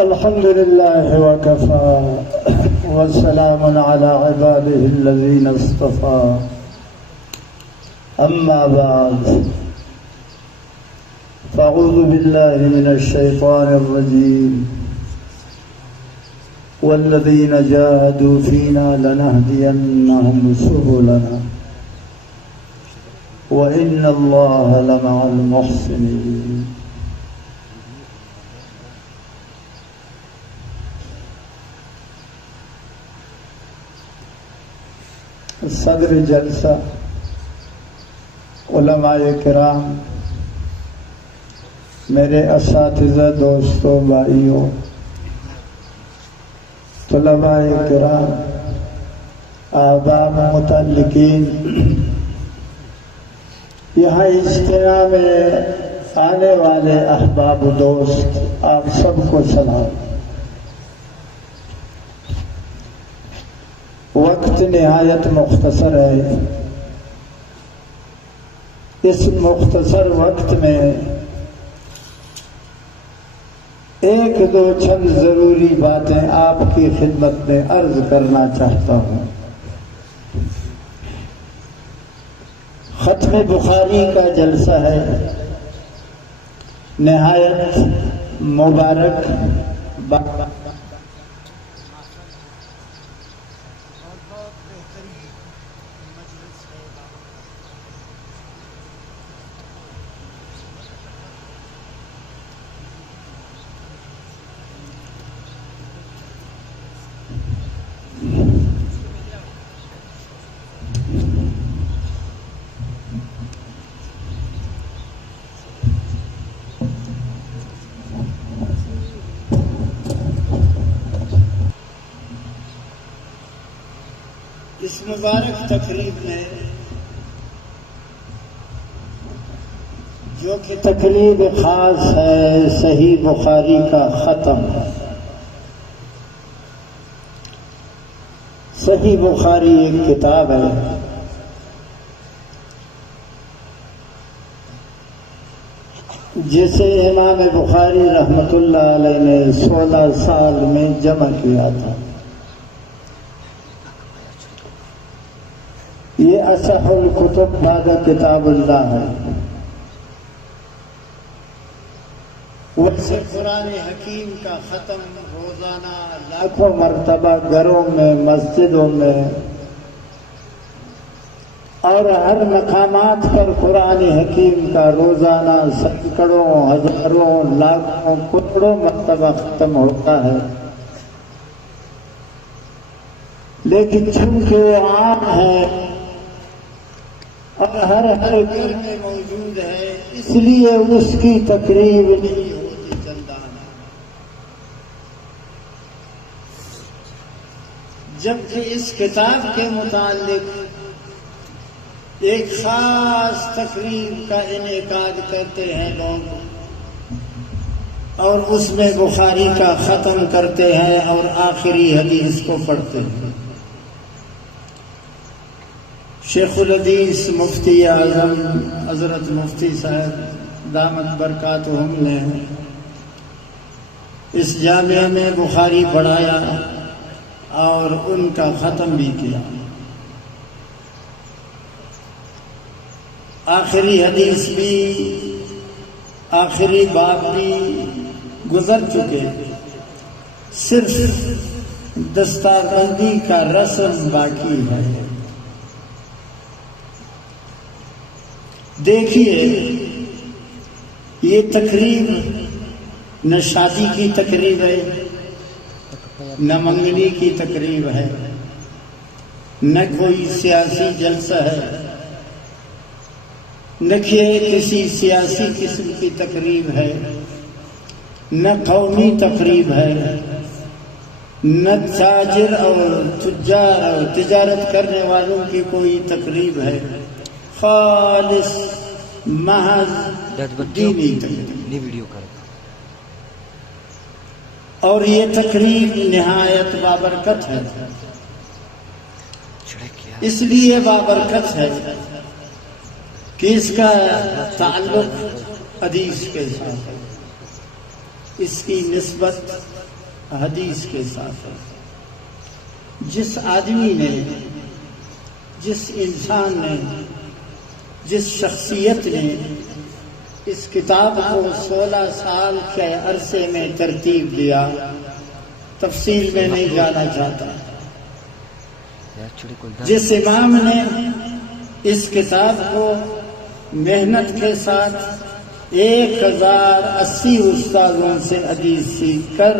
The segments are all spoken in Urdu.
الحمد لله وكفى وسلام على عباده الذين اصطفى أما بعد فأعوذ بالله من الشيطان الرجيم والذين جاهدوا فينا لنهدينهم سبلنا وإن الله لمع المحسنين. صدر جلسہ، علماء کرام، میرے اساتذہ، دوستوں، بھائیوں، طلباء کرام، آباء متعلقین، یہاں اجتماع میں آنے والے احباب و دوست، آپ سب کو سلام۔ وقت نہایت مختصر ہے، اس مختصر وقت میں ایک دو چند ضروری باتیں آپ کی خدمت میں عرض کرنا چاہتا ہوں۔ ختم بخاری کا جلسہ ہے، نہایت مبارک اس مبارک تقریب میں، جو کہ تقریب خاص ہے صحیح بخاری کا ختم۔ صحیح بخاری ایک کتاب ہے، جسے امام بخاری رحمۃ اللہ علیہ نے 16 سال میں جمع کیا تھا۔ یہ اصح الکتب بعد کتاب اللہ ہے۔ ویسے قرآن حکیم کا ختم روزانہ لاکھوں مرتبہ گھروں میں، مسجدوں میں اور ہر مقامات پر قرآن حکیم کا روزانہ سینکڑوں، ہزاروں، لاکھوں، کروڑوں مرتبہ ختم ہوتا ہے، لیکن چونکہ وہ عام ہے اور ہر گھر میں موجود ہے، اس لیے اس کی تقریب نہیں ہوتی چندان۔ جبکہ اس کتاب کے متعلق ایک خاص تقریب کا انعقاد کرتے ہیں لوگ، اور اس میں بخاری کا ختم کرتے ہیں اور آخری حدیث کو پڑھتے ہیں۔ شیخ الحدیث مفتی اعظم حضرت مفتی صاحب دامت برکاتہم نے اس جامعہ میں بخاری پڑھایا اور ان کا ختم بھی کیا۔ آخری حدیث بھی، آخری باب بھی گزر چکے، صرف دستاربندی کا رسم باقی ہے۔ دیکھیے، یہ تقریب نہ شادی کی تقریب ہے، نہ منگنی کی تقریب ہے، نہ کوئی سیاسی جلسہ ہے، نہ کسی سیاسی قسم کی تقریب ہے، نہ قومی تقریب ہے، نہ تاجر اور تجار اور تجارت کرنے والوں کی کوئی تقریب ہے، خالص محض دینی تقریب۔ اور یہ تقریب نہایت بابرکت ہے، اس لیے بابرکت ہے کہ اس کا تعلق حدیث کے ساتھ ہے، اس کی نسبت حدیث کے ساتھ ہے۔ جس آدمی نے، جس انسان نے، جس شخصیت نے اس کتاب کو 16 سال کے عرصے میں ترتیب دیا، تفصیل میں نہیں جانا چاہتا، جس امام نے اس کتاب کو محنت کے ساتھ 1080 استاذوں سے حدیث سیکھ کر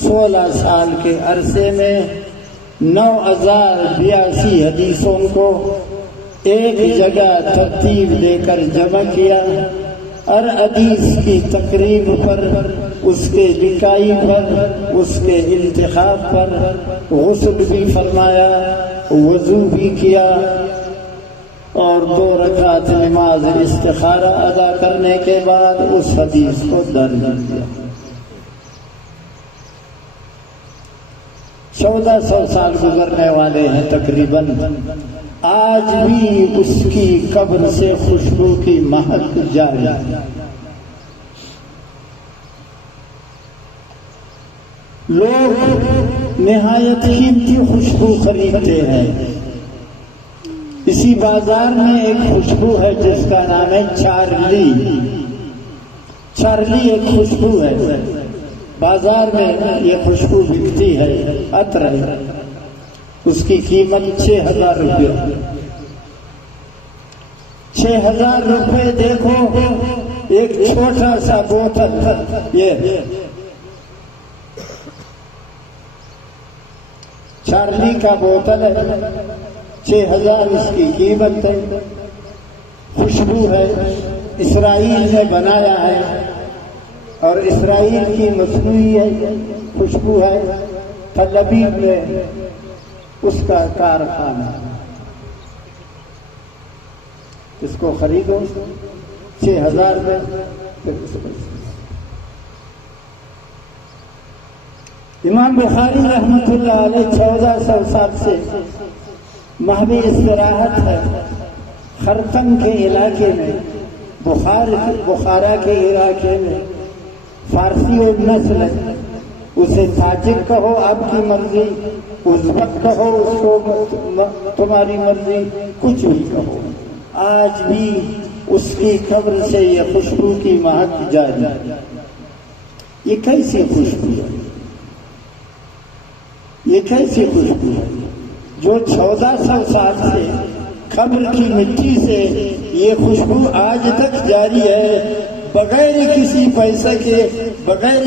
16 سال کے عرصے میں 9082 حدیثوں کو ایک جگہ ترتیب دے کر جمع کیا، اور حدیث کی تقریب پر، اس کے لکھائی پر، اس کے انتخاب پر غسل بھی فرمایا، وضو بھی کیا، اور 2 رکعت نماز استخارہ ادا کرنے کے بعد اس حدیث کو درج کیا۔ 1400 سال گزرنے والے ہیں تقریباً، آج بھی اس کی قبر سے خوشبو کی مہک جاری ہے۔ لوگ نہایت قیمتی خوشبو خریدتے ہیں۔ اسی بازار میں ایک خوشبو ہے جس کا نام ہے چارلی۔ چارلی ایک خوشبو ہے، بازار میں یہ خوشبو بکتی ہے، عطر ہے، اس کی قیمت 6000 روپے۔ 6000 روپے دیکھو، ایک چھوٹا سا بوتل، یہ چارلی کا بوتل ہے، 6000 اس کی قیمت ہے۔ خوشبو ہے، اسرائیل نے بنایا ہے، اور اسرائیل کی مصنوعی ہے، خوشبو ہے، تل ابیب میں اس کا کارخانہ۔ اس کو خریدو 6000 میں۔ امام بخاری رحمۃ اللہ علیہ 1400 سال سے محو استراحت ہے، خرطم کے علاقے میں، بخارا کے علاقے میں، فارسی اور نسل ہے، اسے تاجک کہو آپ کی مرضی، ازبک کہو اس کو تمہاری مرضی، کچھ بھی کہو، آج بھی اس کی قبر سے یہ خوشبو کی مہک جاری ہے۔ یہ کیسی خوشبو ہے؟ یہ کیسی خوشبو ہے جو 1400 سال سے قبر کی مٹی سے یہ خوشبو آج تک جاری ہے، بغیر کسی پیسے کے، بغیر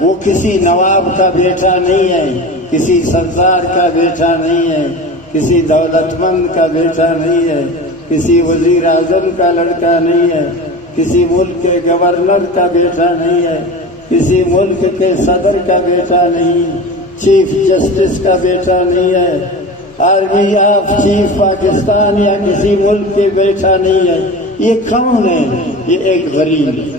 وہ کسی نواب کا بیٹا نہیں ہے، کسی سردار کا بیٹا نہیں ہے، کسی دولت مند کا بیٹا نہیں ہے، کسی وزیر اعظم کا لڑکا نہیں ہے، کسی ملک کے گورنر کا بیٹا نہیں ہے، کسی ملک کے صدر کا بیٹا نہیں، چیف جسٹس کا بیٹا نہیں ہے، آرمی آف چیف پاکستان یا کسی ملک کے بیٹا نہیں ہے۔ یہ کون ہے؟ یہ ایک غریب ہے۔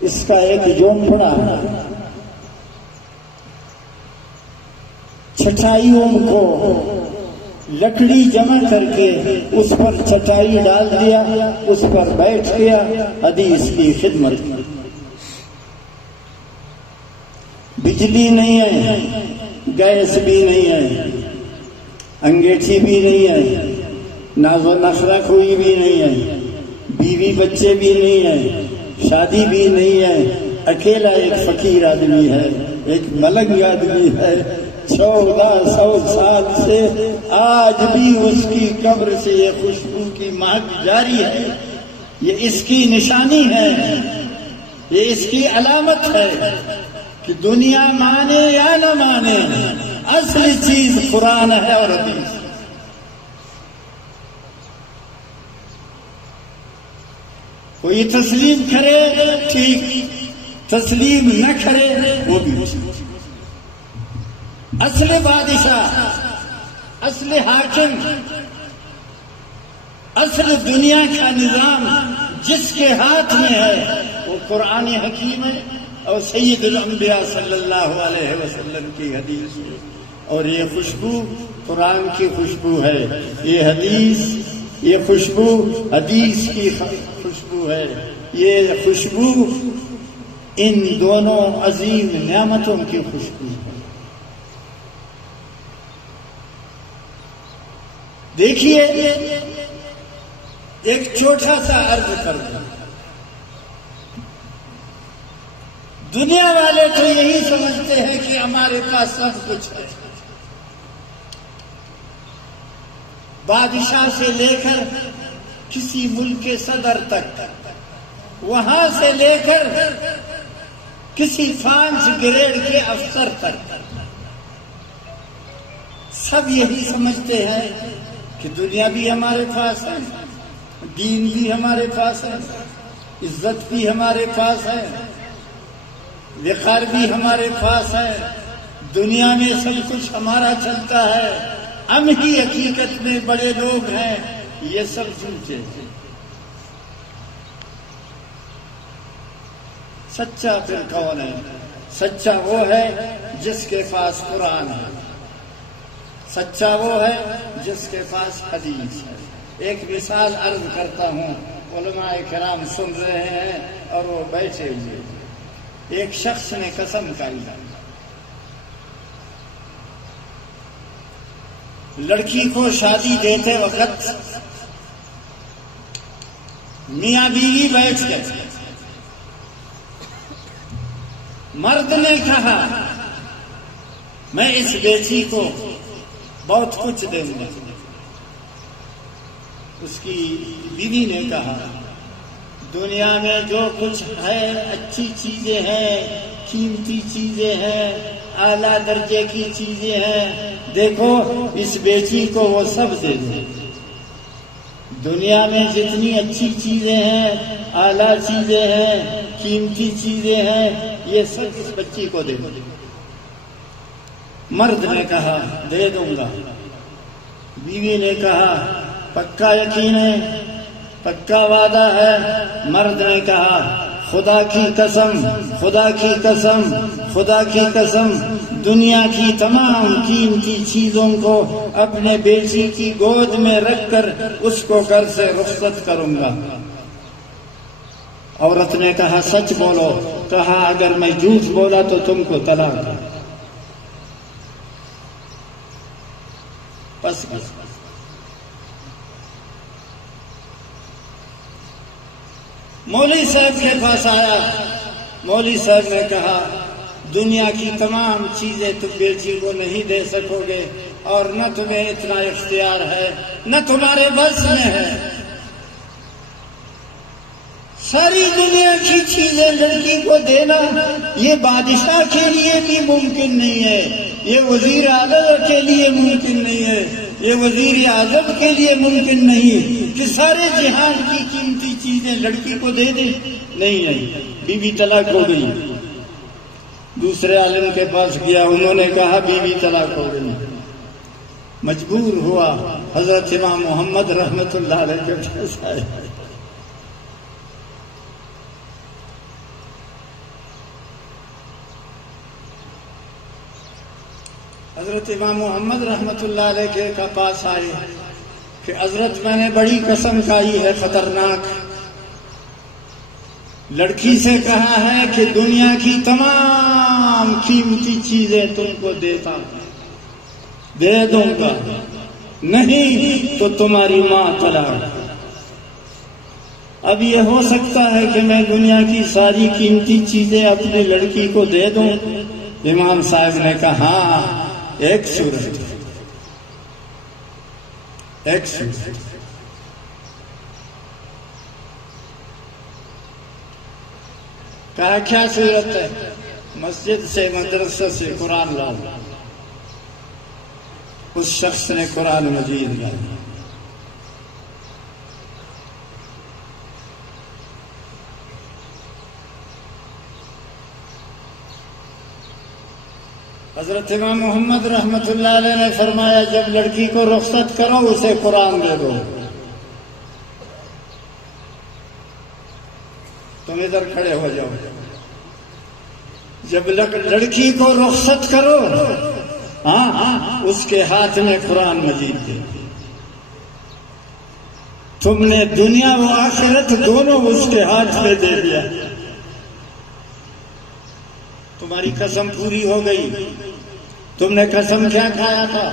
اس کا ایک جھونپڑا چٹائیوں کو لکڑی جمع کر کے اس پر چٹائی ڈال دیا، اس پر بیٹھ گیا، حدیث کی خدمت کی۔ بجلی نہیں ہے، گیس بھی نہیں ہے، انگیٹھی بھی نہیں ہے، ناز و نخرہ کوئی بھی نہیں ہے، بیوی بچے بھی نہیں ہے، شادی بھی نہیں ہے، اکیلا ایک فقیر آدمی ہے، ایک ملنگ آدمی ہے۔ 1400 سال سے آج بھی اس کی قبر سے یہ خوشبو کی مہک جاری ہے۔ یہ اس کی نشانی ہے، یہ اس کی علامت ہے کہ دنیا مانے یا نہ مانے، اصل چیز قرآن ہے اور حدیث۔ کوئی تسلیم کرے ٹھیک، تسلیم نہ کرے وہ بھی ٹھیک۔ اصل بادشاہ، اصل حاکم، اصل دنیا کا نظام جس کے ہاتھ میں ہے وہ قرآن حکیم ہے اور سید الانبیاء صلی اللہ علیہ وسلم کی حدیث ہے۔ اور یہ خوشبو قرآن کی خوشبو ہے، یہ حدیث، یہ خوشبو حدیث کی خوشبو ہے۔ یہ خوشبو ان دونوں عظیم نعمتوں کی خوشبو ہے۔ دیکھیے ایک چھوٹا سا عرض کر دوں، دنیا والے تو یہی سمجھتے ہیں کہ ہمارے پاس سب کچھ ہے، بادشاہ سے لے کر کسی ملک کے صدر تک، وہاں سے لے کر کسی 5 گریڈ کے افسر تک، سب یہی سمجھتے ہیں کہ دنیا بھی ہمارے پاس ہے، دین بھی ہمارے پاس ہے، عزت بھی ہمارے پاس ہے، وقار بھی ہمارے پاس ہے، دنیا میں سب کچھ ہمارا چلتا ہے، ہم ہی حقیقت میں بڑے لوگ ہیں، یہ سب سوچے۔ سچا پھر کون ہے؟ سچا وہ ہے جس کے پاس قرآن ہے، سچا وہ ہے جس کے پاس حدیث ہے۔ ایک مثال عرض کرتا ہوں، علماء کرام سن رہے ہیں اور وہ بیٹھے ہوئے۔ ایک شخص نے قسم کھائی، لڑکی کو شادی دیتے وقت میاں بیوی بیٹھ گئے، مرد نے کہا میں اس بیٹی کو بہت کچھ دوں گا، اس کی بیوی نے کہا دنیا میں جو کچھ ہے اچھی چیزیں ہیں، قیمتی چیزیں ہیں، اعلیٰ درجے کی چیزیں ہیں، دیکھو اس بیٹی کو وہ سب دے دو، دنیا میں جتنی اچھی چیزیں ہیں، اعلیٰ چیزیں ہیں، قیمتی چیزیں ہیں، یہ سب اس بچی کو دے دو۔ مرد نے کہا دے دوں گا، بیوی نے کہا پکا یقین ہے، پکا وعدہ ہے؟ مرد نے کہا خدا کی قسم، خدا کی قسم، خدا کی قسم، دنیا کی تمام قیمتی چیزوں کو اپنے بیٹی کی گود میں رکھ کر اس کو گھر سے رخصت کروں گا۔ عورت نے کہا سچ بولو، کہا اگر میں جھوٹ بولا تو تم کو طلاق ہے۔ بس مولوی صاحب کے پاس آیا، مولوی صاحب نے کہا دنیا کی تمام چیزیں تم بیٹی کو نہیں دے سکو گے، اور نہ تمہیں اتنا اختیار ہے، نہ تمہارے بس میں ہے، ساری دنیا کی چیزیں لڑکی کو دینا یہ بادشاہ کے لیے بھی ممکن نہیں ہے، یہ وزیر اعظم کے لیے ممکن نہیں ہے، یہ وزیر اعظم کے لیے ممکن نہیں کہ سارے جہان کی قیمتی چیزیں لڑکی کو دے دیں۔ نہیں، بیوی طلاق ہو گئی۔ دوسرے عالم کے پاس گیا، انہوں نے کہا بیوی طلاق ہو گئی۔ مجبور ہوا حضرت امام محمد رحمت اللہ علیہ کے پاس آئے۔ حضرت امام محمد رحمت اللہ علیہ کے پاس آئے کہ حضرت میں نے بڑی قسم کھائی ہے خطرناک، لڑکی سے کہا ہے کہ دنیا کی تمام قیمتی چیزیں تم کو دیتا دے دوں گا، نہیں تو تمہاری ماں طلاق۔ اب یہ ہو سکتا ہے کہ میں دنیا کی ساری قیمتی چیزیں اپنی لڑکی کو دے دوں؟ امام صاحب نے کہا ہاں، ایک صورت، ایک صورت۔ کہا کیا صورت ہے؟ مسجد سے، مدرسہ سے قرآن لاؤ۔ اس شخص نے قرآن مجید لایا۔ حضرت امام محمد رحمت اللہ علیہ نے فرمایا جب لڑکی کو رخصت کرو اسے قرآن دے دو۔ تم ادھر کھڑے ہو جاؤ۔ جب لڑکی کو رخصت کرو، ہاں، اس کے ہاتھ میں قرآن مجید دے۔ تم نے دنیا و آخرت دونوں اس کے ہاتھ میں دے دیا. تمہاری قسم پوری ہو گئی. تم نے قسم کیا کھایا تھا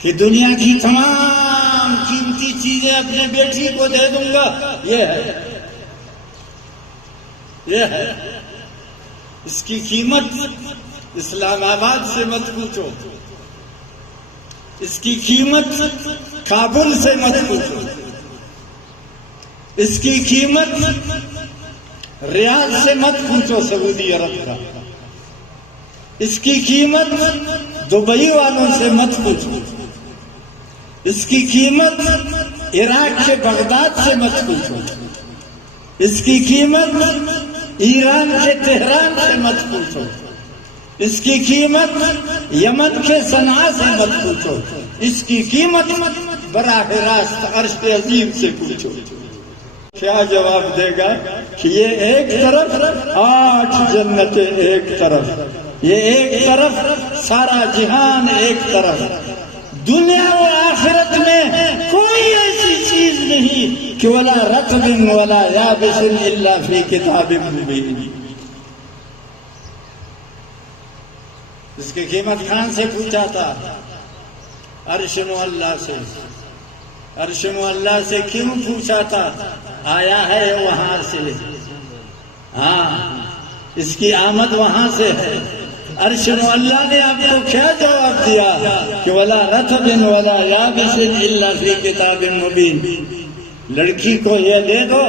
کہ دنیا کی تمام قیمتی چیزیں اپنے بیٹی کو دے دوں گا. یہ ہے اس کی قیمت. اسلام آباد سے مت پوچھو، اس کی قیمت کابل سے مت پوچھو، اس کی قیمت ریاض سے مت پوچھو سعودی عرب کا، اس کی قیمت دبئی والوں سے مت پوچھو، اس کی قیمت عراق کے بغداد سے مت پوچھو، اس کی قیمت ایران کے تہران سے مت پوچھو، اس کی قیمت یمن کے صنعاء سے مت پوچھو، اس کی قیمت براہ راست عرش عظیم سے پوچھو. کیا جواب دے گا کہ یہ ایک طرف 8 جنتیں، ایک طرف یہ ایک طرف سارا جہان، ایک طرف دنیا و آخرت میں کوئی ایسی چیز نہیں کہ ولا رطب ولا یابس الا فی کتاب مبین. اس کی قیمت خان سے پوچھا تھا، عرش معلیٰ سے. عرش معلیٰ سے کیوں پوچھا تھا؟ آیا ہے وہاں سے. ہاں، اس کی آمد وہاں سے ہے. عرش معلیٰ نے آپ کو کیا جواب دیا کہ ولا رطب ولا یابس الا فی کتاب مبین. لڑکی کو یہ دے دو،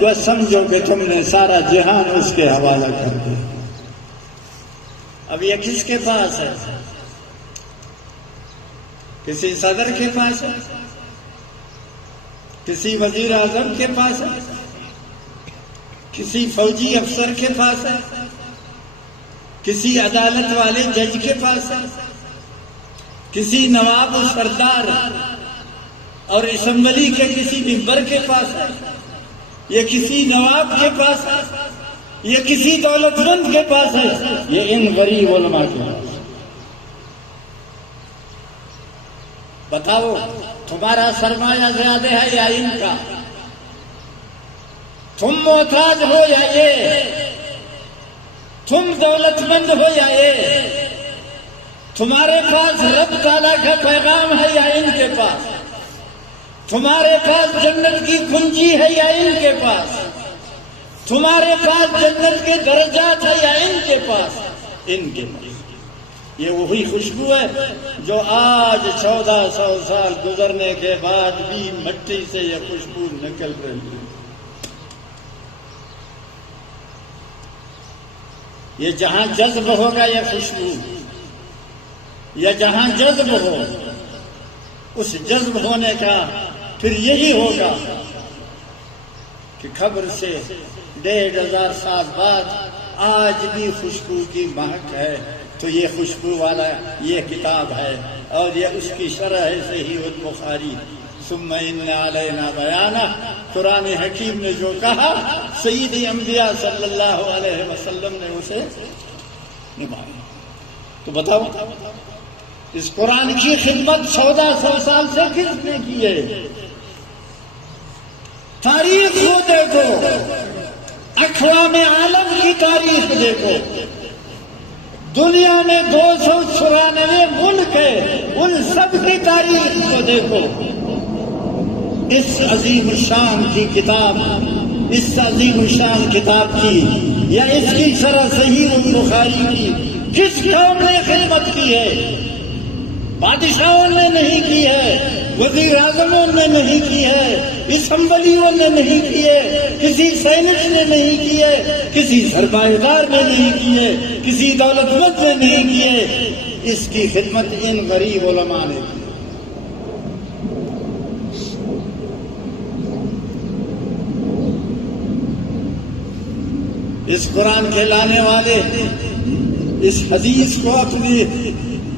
بس سمجھو کہ تم نے سارا جہان اس کے حوالہ کر دیا. اب یہ کس کے پاس ہے؟ کسی صدر کے پاس ہے؟ کسی وزیر اعظم کے پاس ہے؟ کسی فوجی افسر کے پاس ہے؟ کسی عدالت والے جج کے پاس ہے؟ کسی نواب و سردار اور اسمبلی کے کسی ممبر کے پاس ہے؟ یہ کسی نواب کے پاس ہے؟ یہ کسی دولت مند کے پاس ہے؟ یہ ان غریب علماء کے پاس. بتاؤ تمہارا سرمایہ زیادہ ہے یا ان کا؟ تم محتاج ہو یا یہ؟ تم دولت مند ہو یا یہ؟ تمہارے پاس رب تعالیٰ کا پیغام ہے یا ان کے پاس؟ تمہارے پاس جنت کی کنجی ہے یا ان کے پاس؟ تمہارے پاس جنت کے درجات ہے یا ان کے پاس؟ ان کے پاس. یہ وہی خوشبو ہے جو آج 1400 سال گزرنے کے بعد بھی مٹی سے یہ خوشبو نکل رہی ہے. یہ جہاں جذب ہوگا یہ خوشبو، یا جہاں جذب ہو، اس جذب ہونے کا پھر یہی ہوگا کہ قبر سے 1500 سال بعد آج بھی خوشبو کی مہک ہے. تو یہ خوشبو والا یہ کتاب ہے، اور یہ اس کی شرح ہے صحیح البخاری. ثم ان علینا بیانہ، قرآن حکیم نے جو کہا سید انبیاء صلی اللہ علیہ وسلم نے اسے نبھایا. تو بتاؤ اس قرآن کی خدمت 1400 سال سے کس نے کی ہے؟ تاریخ کو دیکھو، اقوام عالم کی تاریخ دیکھو. دنیا میں 294 ملک ہے، ان سب کی تاریخ کو دیکھو. اس عظیم الشان کی کتاب، اس عظیم الشان کتاب کی یا اس کی شرح صحیح البخاری کی کس قوم نے خدمت کی ہے؟ بادشاہوں نے نہیں کی ہے، وزیر اعظموں نے نہیں کی ہے، اسمبلیوں نے نہیں کی ہے، کسی سینٹ نے نہیں کی ہے، کسی سرمایہ دار نے نہیں کی ہے، کسی دولت مند نے نہیں کی ہے. اس کی خدمت ان غریب علماء نے کی. اس قرآن کے لانے والے اس حدیث کو اپنی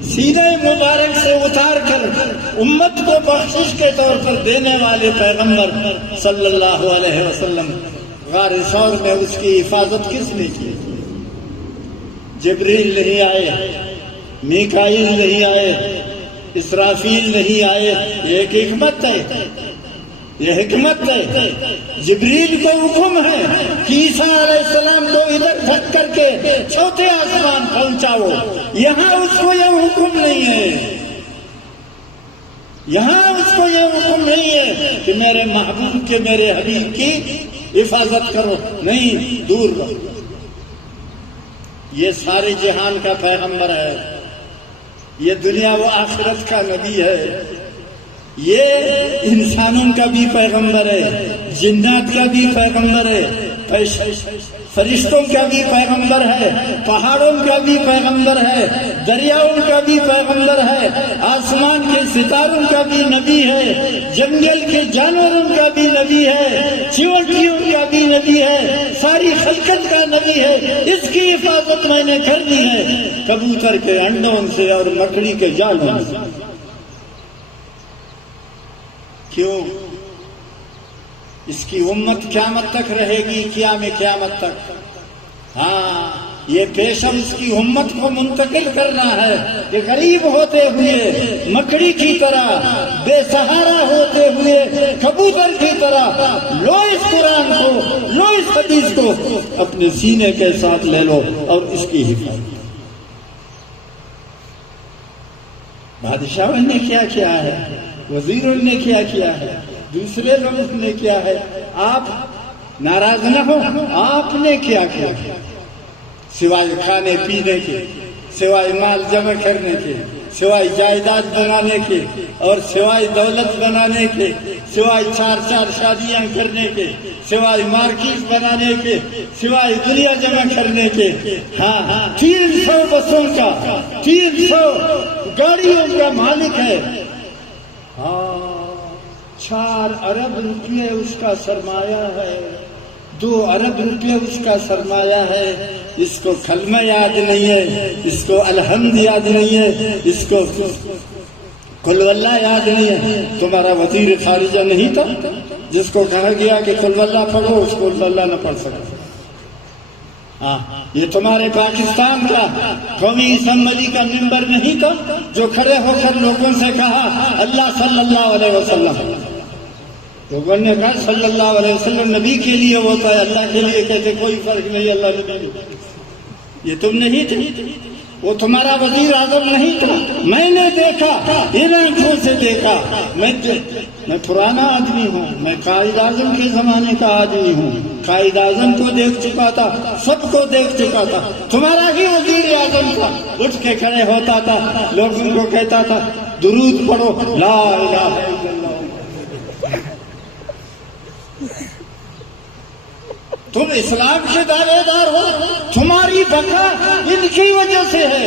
سینے مبارک سے اتار کر امت کو بخشش کے طور پر دینے والے پیغمبر صلی اللہ علیہ وسلم، غار ثور میں اس کی حفاظت کس نے کی؟ جبریل نہیں آئے، میکائیل نہیں آئے، اسرافیل نہیں آئے. یہ ایک حکمت ہے. یہ حکمت ہے. جبریل کو حکم ہے کہ عیسیٰ علیہ السلام کو ادھر دھک کر کے چوتھے آسمان پہنچاؤ. یہاں اس کو یہ حکم نہیں ہے، یہاں اس کو یہ حکم نہیں ہے کہ میرے محبوب کے، میرے حبیب کی حفاظت کرو. نہیں، دور رہو. یہ سارے جہان کا پیغمبر ہے، یہ دنیا و آخرت کا نبی ہے، یہ انسانوں کا بھی پیغمبر ہے، جنات کا بھی پیغمبر ہے، فرشتوں کا بھی پیغمبر ہے، پہاڑوں کا بھی پیغمبر ہے، دریاؤں کا بھی پیغمبر ہے، آسمان کے ستاروں کا بھی نبی ہے، جنگل کے جانوروں کا بھی نبی ہے، چیونٹیوں کا بھی نبی ہے، ساری خلقت کا نبی ہے. اس کی حفاظت میں نے کرنی ہے کبوتر کے انڈوں سے اور مکڑی کے جالوں سے. کیوں؟ اس کی امت قیامت تک رہے گی، قیامت تک. ہاں، یہ پیشم اس کی امت کو منتقل کرنا ہے کہ غریب ہوتے ہوئے مکڑی کی طرح، بے سہارا ہوتے ہوئے کبوتر کی طرح لو اس قرآن کو، لو اس حدیث کو اپنے سینے کے ساتھ لے لو اور اس کی حفاظت. بادشاہوں نے کیا کیا ہے، وزیروں نے کیا کیا ہے، دوسرے لوگوں نے کیا ہے. آپ ناراض نہ ہو، آپ نے کیا کیا، سوائے کھانے پینے کے، سوائے مال جمع کرنے کے، سوائے جائیداد بنانے کے، اور سوائے دولت بنانے کے، سوائے چار شادیاں کرنے کے، سوائے مارکیٹ بنانے کے، سوائے دنیا جمع کرنے کے. ہاں، 300 بسوں کا، 300 گاڑیوں کا مالک ہے. ہاں، 4 ارب روپے اس کا سرمایہ ہے، 2 ارب روپے اس کا سرمایہ ہے. اس کو کلمہ یاد نہیں ہے، اس کو الحمد یاد نہیں ہے، اس کو قل واللہ یاد نہیں ہے. تمہارا وزیر خارجہ نہیں تھا جس کو کہا گیا کہ قل واللہ پڑھو، اس کو قل واللہ نہ پڑھ سکا. ہاں، یہ تمہارے پاکستان کا قومی اسمبلی کا ممبر نہیں تھا جو کھڑے ہو کر لوگوں سے کہا اللہ صلی اللہ علیہ وسلم. لوگوں نے کہا صلی اللہ علیہ وسلم نبی کے لیے ہوتا ہے، اللہ کے لیے کہتے کوئی فرق نہیں، اللہ نبی. یہ تم نہیں تھے، وہ تمہارا وزیر اعظم نہیں تھا. میں نے دیکھا، ان آنکھوں سے دیکھا. میں پرانا آدمی ہوں، میں قائد اعظم کے زمانے کا آدمی ہوں. قائد اعظم کو دیکھ چکا تھا، سب کو دیکھ چکا تھا. تمہارا ہی وزیر اعظم تھا، اٹھ کے کھڑے ہوتا تھا، لوگوں کو کہتا تھا درود پڑھو، لا الہ الا اللہ. تم اسلام کے دعوے دار ہو، تمہاری بقا ان کی وجہ سے ہے،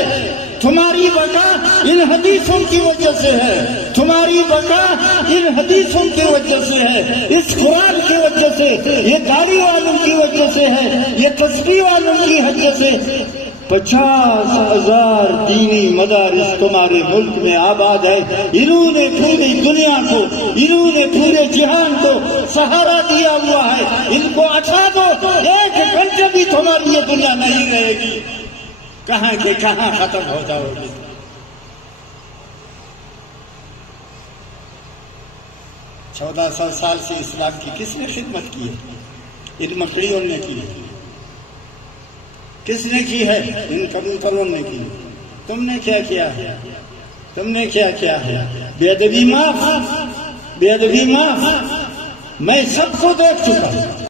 تمہاری بقا ان حدیثوں کی وجہ سے ہے، تمہاری بقا ان حدیثوں کی وجہ سے ہے، اس قرآن کی وجہ سے، یہ داڑھی والوں کی وجہ سے ہے، یہ تسبیح والوں کی وجہ سے. 50,000 دینی مدارس تمہارے ملک میں آباد ہے. انہوں نے پوری دنیا کو، انہوں نے پورے جہان کو سہارا دیا ہوا ہے. ان کو ہٹا دو، 1 گھنٹے بھی تمہاری یہ دنیا نہیں رہے گی. کہاں کے کہاں ختم ہو جاؤ گے. 1400 سال سے اسلام کی کس نے خدمت کی ہے؟ ان مکڑیوں نے کی ہے. کس نے کی ہے؟ ان کبوتروں نے کی. تم نے کیا کیا ہے؟ تم نے کیا کیا ہے؟ بے ادبی معاف، بے ادبی معاف. میں سب کو دیکھ چکا ہوں.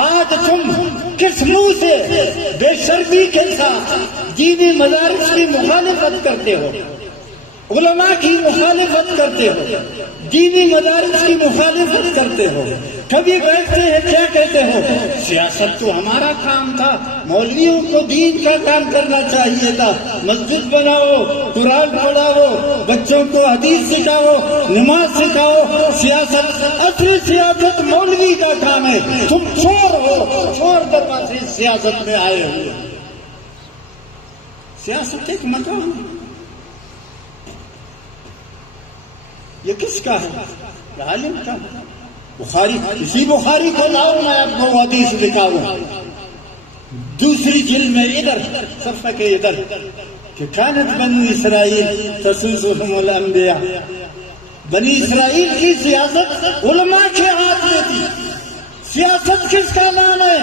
آج تم کس منہ سے بے شرمی کے ساتھ دینی مدارس کی مخالفت کرتے ہو، علماء کی مخالفت کرتے ہو، دینی مدارس کی مخالفت کرتے ہو. کبھی بیٹھتے ہیں کیا کہتے ہو؟ سیاست تو ہمارا کام تھا، مولویوں کو دین کا کام کرنا چاہیے تھا. مسجد بناؤ، قرآن پڑھاؤ، بچوں کو حدیث سکھاؤ، نماز سکھاؤ. سیاست، اصل سیاست مولوی کا کام ہے. تم چور ہو، چور دروازے سیاست میں آئے ہوئے. سیاست ایک مقام ہے. یہ کس کا ہے؟ عالم کا. بخاری، اسی بخاری کو لاؤ، میں آپ کو حدیث دکھاؤں. دوسری جلد میں ادھر صفحہ کے ادھر کہ کانت بنو اسرائیل تسوسهم الانبیاء. بنی اسرائیل کی سیاست علماء کے سیاست کس کا نام ہے؟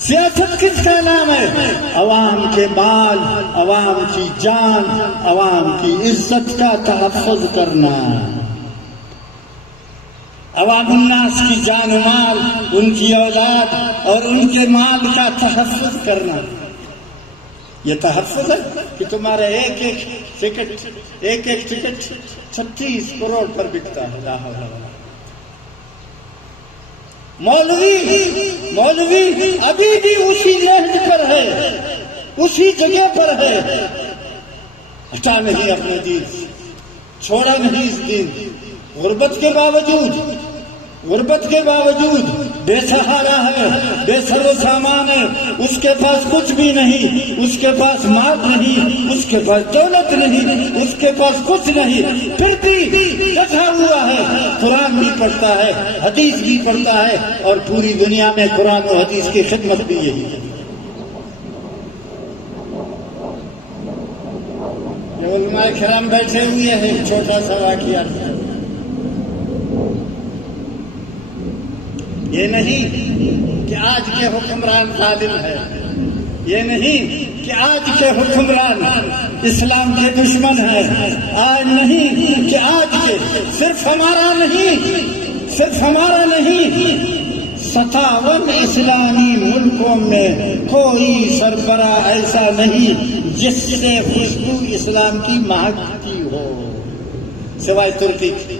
سیاست کس کا نام ہے؟ عوام کے مال، عوام کی جان، عوام کی عزت کا تحفظ کرنا، عوام الناس کی جان و مال، ان کی اولاد اور ان کے مال کا تحفظ کرنا۔ یہ تحفظ ہے کہ تمہارا ایک ایک ٹکٹ 36 کروڑ پر بکتا ہے۔ لا حول ولا مولوی ابھی بھی اسی لہج پر ہے، اسی جگہ پر ہے، ہٹا نہیں اپنے دین، چھوڑا نہیں اس دین۔ غربت کے باوجود بے سہارا ہے، بے سر و سامان ہے، اس کے پاس کچھ بھی نہیں، اس کے پاس مال نہیں، اس کے پاس دولت نہیں، اس کے پاس کچھ نہیں، پھر بھی ڈٹا ہوا ہے، قرآن بھی پڑھتا ہے، حدیث بھی پڑھتا ہے، اور پوری دنیا میں قرآن و حدیث کی خدمت بھی یہی ہے۔ یہ علماء کرام بیٹھے ہوئے ہیں، چھوٹا سا واقعہ، یہ نہیں کہ آج کے حکمران ظالم ہے، یہ نہیں کہ آج کے حکمران اسلام کے دشمن ہیں، آج نہیں کہ آج کے صرف ہمارا نہیں 57 اسلامی ملکوں میں کوئی سربراہ ایسا نہیں جس سے خوشبو اسلام کی مہکتی ہو، سوائے ترکی کی،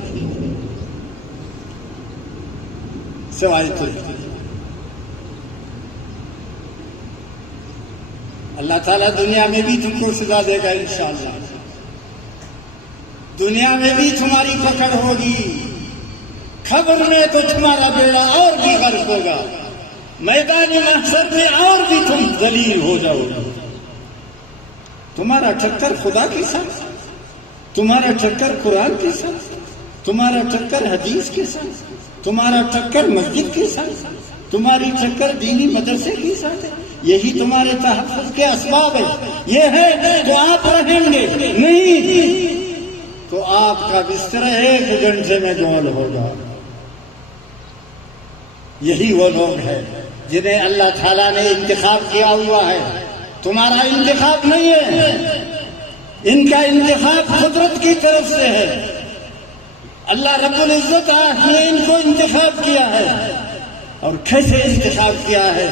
سوائے ترکی۔ اللہ تعالیٰ دنیا میں بھی تم کو سزا دے گا انشاءاللہ، دنیا میں بھی تمہاری پکڑ ہوگی، خبر میں تو تمہارا بیڑا اور بھی غرق ہوگا، میدان محشر میں اور بھی تم ذلیل ہو جاؤ گے۔ تمہارا ٹکر خدا کے ساتھ، تمہارا ٹکر قرآن کے ساتھ، تمہارا ٹکر حدیث کے ساتھ، تمہارا ٹکر مسجد کے ساتھ، تمہاری ٹکر دینی مدرسے کے ساتھ ہے، یہی تمہارے تحفظ کے اسباب ہے۔ یہ ہے تو آپ رہیں گے، نہیں تو آپ کا بستر 1 گھنٹے میں گول ہوگا۔ یہی وہ لوگ ہیں جنہیں اللہ تعالیٰ نے انتخاب کیا ہوا ہے، تمہارا انتخاب نہیں ہے، ان کا انتخاب قدرت کی طرف سے ہے۔ اللہ رب العزت نے ان کو انتخاب کیا ہے، اور کیسے انتخاب کیا ہے؟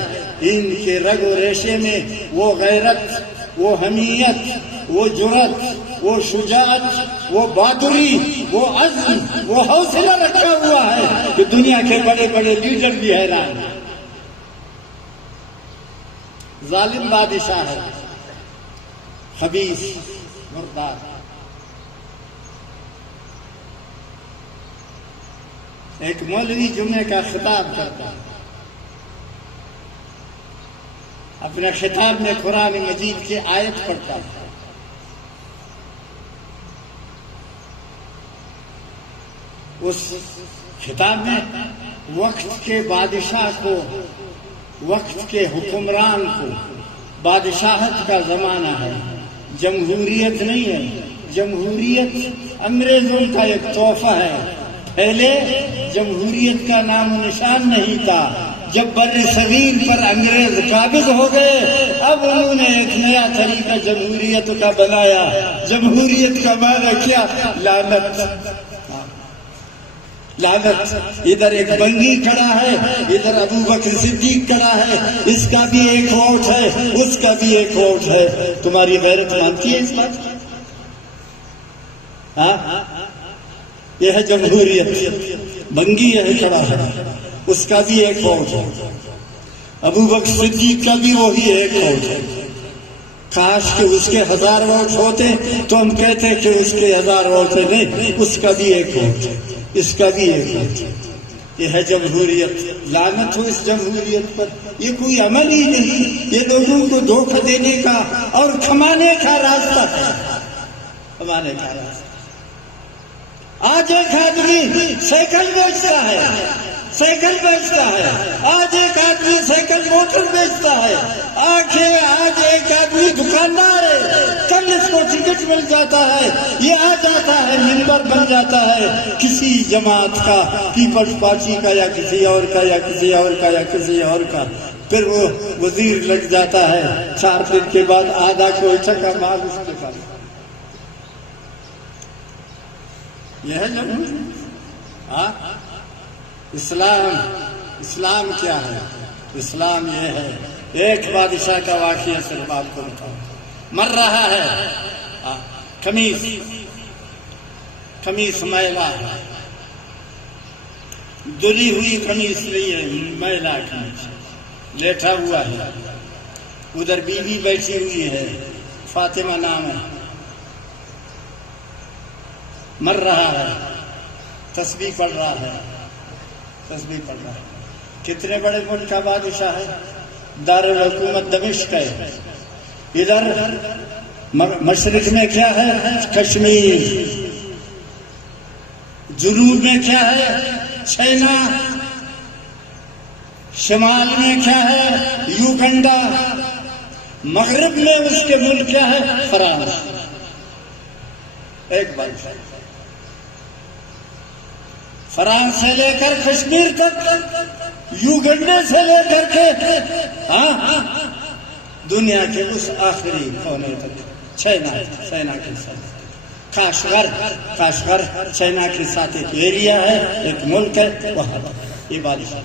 ان کے رگ و ریشے میں وہ غیرت، وہ حمیت، وہ جرأت، وہ شجاعت، وہ بہادری، وہ عزم، وہ حوصلہ رکھا ہوا ہے کہ دنیا کے بڑے بڑے لیڈر بھی حیران ہیں۔ ظالم بادشاہ ہے، خبیث، مردار۔ ایک مولوی جمعے کا خطاب کرتا ہے، اپنے خطاب میں قرآن مجید کی آیت پڑھتا ہے، اس خطاب میں وقت کے بادشاہ کو، وقت کے حکمران کو، بادشاہت کا زمانہ ہے، جمہوریت نہیں ہے، جمہوریت انگریزوں کا ایک تحفہ ہے۔ پہلے جمہوریت کا نام و نشان نہیں تھا، جب بر صغیر پر انگریز قابض ہو گئے اب انہوں نے ایک نیا طریقہ جمہوریت کا بنایا۔ جمہوریت کا معنی کیا؟ لعنت۔ لعنت۔ ادھر ایک بنگی کھڑا ہے، ادھر ابو بکر صدیق کھڑا ہے، اس کا بھی ایک ووٹ ہے، اس کا بھی ایک ووٹ ہے۔ تمہاری غیرت مانتی ہے اس بات کی؟ ہاں، یہ ہے جمہوریت۔ بنگی یہ کھڑا ہے، اس کا بھی ایک ووٹ ہے، ابو بکر صدیق کا بھی وہی ایک ووٹ ہے۔ کاش کہ اس کے 1000 ووٹ ہوتے تو ہم کہتے کہ اس کے 1000 ووٹ ہے، نہیں، اس کا بھی ایک ووٹ ہے، اس کا بھی ایک ووٹ ہے۔ یہ ہے جمہوریت۔ لعنت ہو اس جمہوریت پر، یہ کوئی عمل ہی نہیں، یہ لوگوں کو دھوکہ دینے کا اور کمانے کا راستہ ہے، کمانے کا راستہ۔ آج ایک آدمی سائیکل بیچتا ہے، سائیکل بیچتا ہے، آج ایک آدمی سائیکل موٹر بیچتا ہے، آج ایک آدمی دکاندار ہے، کل اس کو ٹکٹ مل جاتا ہے، یہ آ جاتا ہے، منبر بن جاتا ہے کسی جماعت کا، پیپلز پارٹی کا یا کسی اور کا یا کسی اور کا یا کسی اور کا، پھر وہ وزیر لگ جاتا ہے، 4 دن کے بعد آدھا کوئٹہ کا مال اس کے پاس۔ یہ ہے جمہوری۔ اسلام کیا ہے؟ اسلام یہ ہے، ایک بادشاہ کا واقعہ صرف آپ کو بتاؤں، مر رہا ہے، قمیص میلا ہے، دھلی ہوئی قمیص نہیں ہے، میلا قمیص، لیٹا ہوا ہے، ادھر بیوی بیٹھی ہوئی ہے، فاطمہ نام ہے، مر رہا ہے، تسبیح پڑھ رہا ہے، تسبیح پڑھ رہا ہے۔ کتنے بڑے ملک کا بادشاہ ہے؟ دارالحکومت دمشق ہے، ادھر مشرق میں کیا ہے؟ کشمیر، جنوب میں کیا ہے؟ چائنا، شمال میں کیا ہے؟ یوگنڈا، مغرب میں اس کے ملک کیا ہے؟ فرانس۔ ایک بات، فرانس سے لے کر کشمیر تک، یوگنڈے سے لے کر کے دنیا کے اس آخری کونے تک، چائنا کے ساتھ، کاشغر چائنا کے ساتھ ایک ایریا ہے، ایک ملک ہے، وہاں یہ بادشاہ،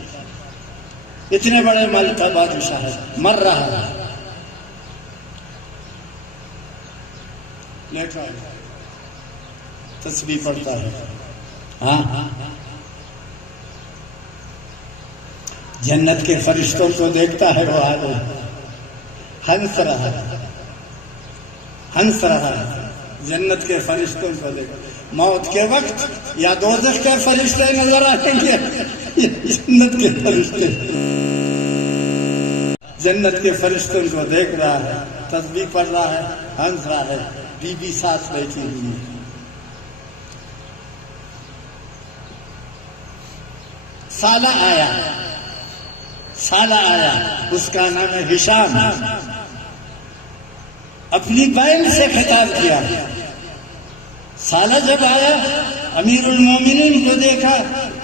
اتنے بڑے ملک کا بادشاہ ہے، مر رہا ہے، تسبیح پڑھتا ہے، جنت کے فرشتوں کو دیکھتا ہے، وہ آدمی ہنس رہا ہے، جنت کے فرشتوں کو دیکھتا، موت کے وقت یا دوزخ کے فرشتے نظر آئیں گے، جنت کے فرشتے، جنت کے فرشتوں کو دیکھ رہا ہے، تسبیح پڑھ رہا ہے، ہنس رہا ہے، بی ساتھ بیٹھی ہوئی ہے۔ سالہ آیا، اس کا نام ہے ہشام، اپنی بہن سے خطاب کیا۔ سالہ جب آیا، امیر المومنین کو دیکھا،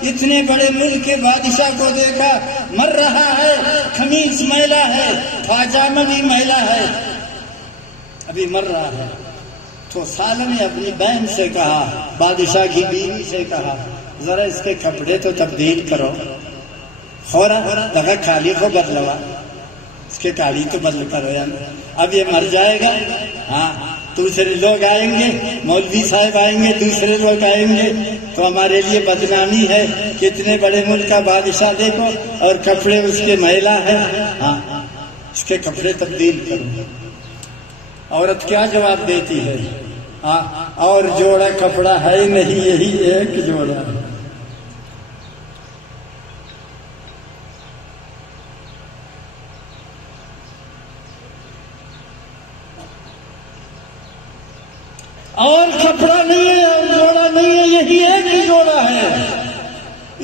اتنے بڑے ملک کے بادشاہ کو دیکھا، مر رہا ہے، قمیص میلا ہے، پاجامہ بھی میلا ہے، ابھی مر رہا ہے، تو سالہ نے اپنی بہن سے کہا، بادشاہ کی بیوی سے کہا، ذرا اس کے کپڑے تو تبدیل کرو، خورا دگا کالی کو بدلوا، اس کے کالی تو بدل کرو، اب یہ مر جائے گا، دوسرے لوگ آئیں گے، مولوی صاحب آئیں گے، دوسرے لوگ آئیں گے، تو ہمارے لیے بدنامی ہے کہ اتنے بڑے ملک کا بادشاہ دیکھو اور کپڑے اس کے میلا ہے، اس کے کپڑے تبدیل کرو۔ عورت کیا جواب دیتی ہے؟ اور جوڑا کپڑا ہے نہیں، یہی ایک جوڑا ہے۔ اور کپڑا نہیں ہے اور جوڑا نہیں ہے، یہی ایک ہی جوڑا ہے،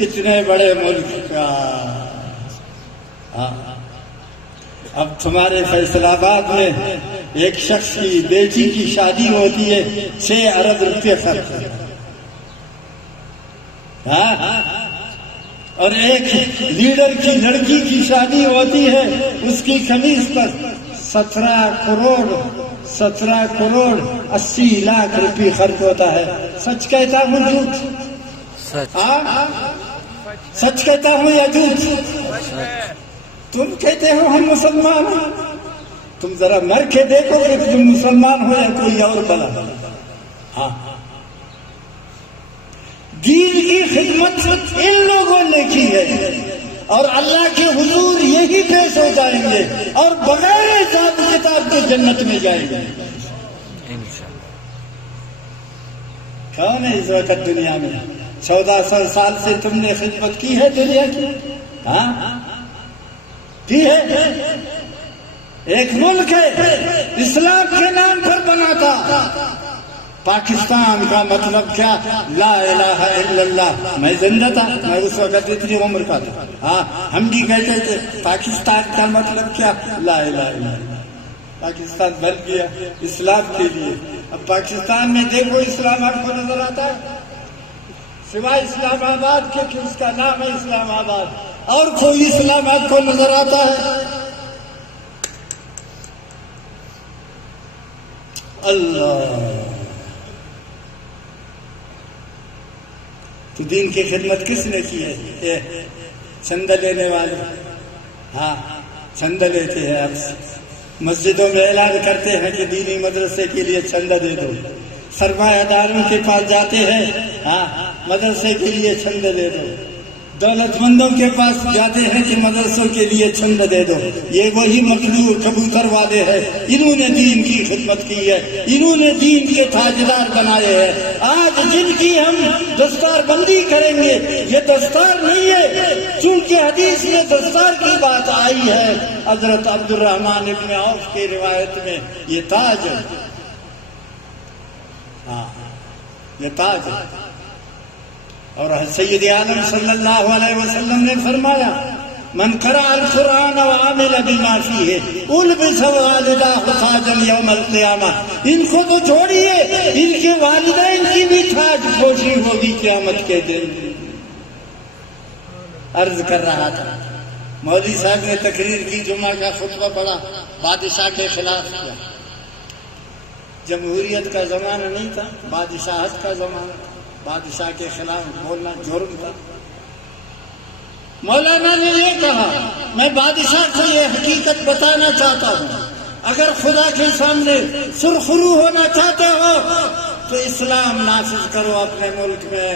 اتنے بڑے ملک کا۔ اب تمہارے فیصل آباد میں ایک شخص کی بیٹی کی شادی ہوتی ہے، 6 ارب روپے خرچ، اور ایک لیڈر کی لڑکی کی شادی ہوتی ہے، اس کی قمیص پر 17 کروڑ 80 لاکھ روپے خرچ ہوتا ہے۔ سچ کہتا ہوں جھوٹ؟ سچ کہتا ہوں یا جھوٹ؟ تم کہتے ہو ہم مسلمان ہیں، تم ذرا مر کے دیکھو کہ تم مسلمان ہو یا کوئی اور بلا۔ دین کی خدمت ان لوگوں نے کی ہے، اور اللہ کے حضور یہی پیش ہو جائیں گے، اور بغیر حساب کتاب کے جنت میں جائیں گے۔ کون ہے اس وقت دنیا میں؟ 1400 سال سے تم نے خدمت کی ہے دنیا کی؟ کی ہے؟ ایک ملک ہے اسلام کے نام پر بنا تھا، پاکستان کا مطلب کیا؟ لا الہ الا اللہ۔ میں زندہ تھا، میں اس وقت اتنی عمر کا تھا، ہم بھی کہتے تھے پاکستان کا مطلب کیا؟ لا الہ الا اللہ۔ پاکستان بن گیا اسلام کے لیے، اب پاکستان میں دیکھو اسلام آپ کو نظر آتا ہے سوائے اسلام آباد کے کہ اس کا نام ہے اسلام آباد، اور کوئی اسلام آپ کو نظر آتا ہے؟ اللہ، تو دین کی خدمت کس نے کی ہے؟ چندہ لینے والے، ہاں چندہ لیتے ہیں آپ سے، مسجدوں میں اعلان کرتے ہیں کہ دینی مدرسے کے لیے چندہ دے دو، سرمایہ داروں کے پاس جاتے ہیں، ہاں مدرسے کے لیے چندہ دے دو، دولت مندوں کے پاس جاتے ہیں کہ مدرسوں کے لیے چندہ دے دو۔ یہ وہی مخلوق کبوتر والے ہیں، انہوں نے دین کی خدمت کی ہے، انہوں نے دین کے تاجدار بنائے ہیں۔ آج جن کی ہم دستار بندی کریں گے یہ دستار نہیں ہے، چونکہ حدیث میں دستار کی بات آئی ہے، حضرت عبد الرحمن ابن عوف کی روایت میں یہ تاج ہے، ہاں یہ تاج ہے۔ اور سید عالم صلی اللہ علیہ وسلم نے فرمایا من قرأ القرآن وعمل بما فیہ البس والداہ تاجا یوم القیامہ۔ ان کو تو چھوڑیے، ان کے والدین کی بھی تاج پوشی ہوگی قیامت کے دن۔ عرض کر رہا تھا مولوی صاحب نے تقریر کی، جمعہ کا خطبہ پڑھا، بادشاہ کے خلاف کیا۔ جمہوریت کا زمانہ نہیں تھا، بادشاہت کا زمانہ تھا، بادشاہ کے خلاف بولنا جرم تھا۔ مولانا نے یہ کہا میں بادشاہ کو یہ حقیقت بتانا چاہتا ہوں، اگر خدا کے سامنے سرخرو ہونا چاہتے ہو تو اسلام نافذ کرو اپنے ملک میں،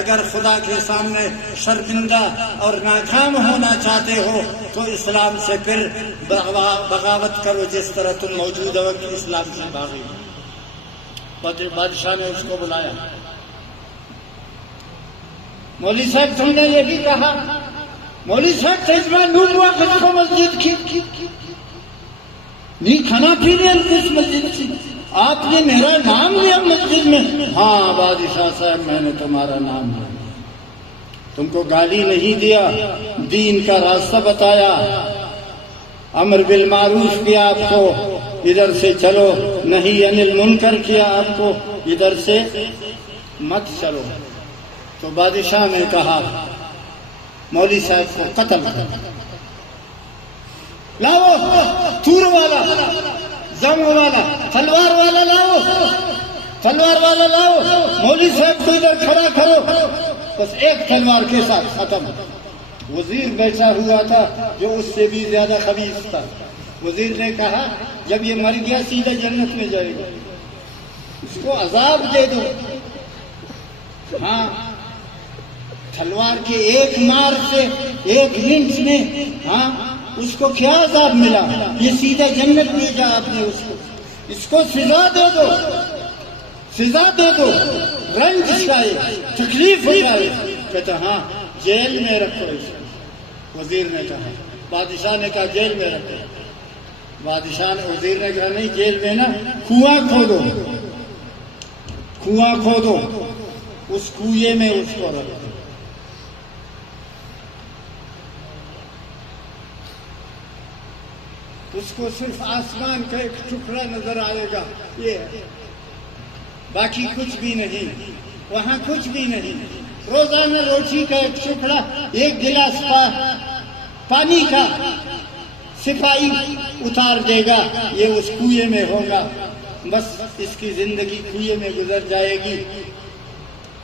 اگر خدا کے سامنے شرمندہ اور ناکام ہونا چاہتے ہو تو اسلام سے پھر بغاوت کرو، جس طرح تم موجودہ وقت اسلام سے باغی۔ بادشاہ نے اس کو بلایا، مولوی صاحب تم نے یہ بھی کہا، مولوی صاحب تجمع نور وقت کو مسجد کی نہیں کھانا پینے اس مسجد کی، آپ نے میرا نام لیا مسجد میں؟ ہاں بادشاہ صاحب میں نے تمہارا نام لیا، تم کو گالی نہیں دیا، دین کا راستہ بتایا، امر بالمعروف کیا آپ کو ادھر سے چلو، نہی عن المنکر کیا آپ کو ادھر سے مت چلو۔ تو بادشاہ نے کہا مولوی صاحب کو قتل کر، لاؤ تور والا، زنگ والا، تلوار والا لاؤ، تلوار والا لاؤ، مولوی صاحب کو ادھر کھڑا کرو، بس ایک تلوار کے ساتھ ختم۔ وزیر بیٹھا ہوا تھا جو اس سے بھی زیادہ خبیث تھا، وزیر نے کہا جب یہ مر گیا سیدھا جنت میں جائے گا، اس کو عذاب دے دو۔ ہاں تلوار کے ایک مار سے، ایک لنچ میں، ہاں اس کو کیا عذاب ملا؟ یہ سیدھا جنت میں جا، آپ نے اس کو سزا دے دو، سزا دے دو، رنج اٹھائے، تکلیف اٹھائے۔ کہتا ہاں جیل میں رکھو اس کو۔ وزیر نے کہا، بادشاہ نے کہا جیل میں رکھو، بادشاہ نے، وزیر نے کہا نہیں جیل میں نا، کنواں کھودو، کنواں کھودو، اس کنویں میں اس کو رکھو۔ اس کو صرف آسمان کا ایک ٹکڑا نظر آئے گا، یہ ہے، باقی کچھ بھی نہیں، وہاں کچھ بھی نہیں۔ روزانہ روٹی کا ایک ٹکڑا، ایک گلاس پانی کا سپاہی اتار دے گا، یہ اس کنویں میں ہوگا، بس اس کی زندگی کنویں میں گزر جائے گی،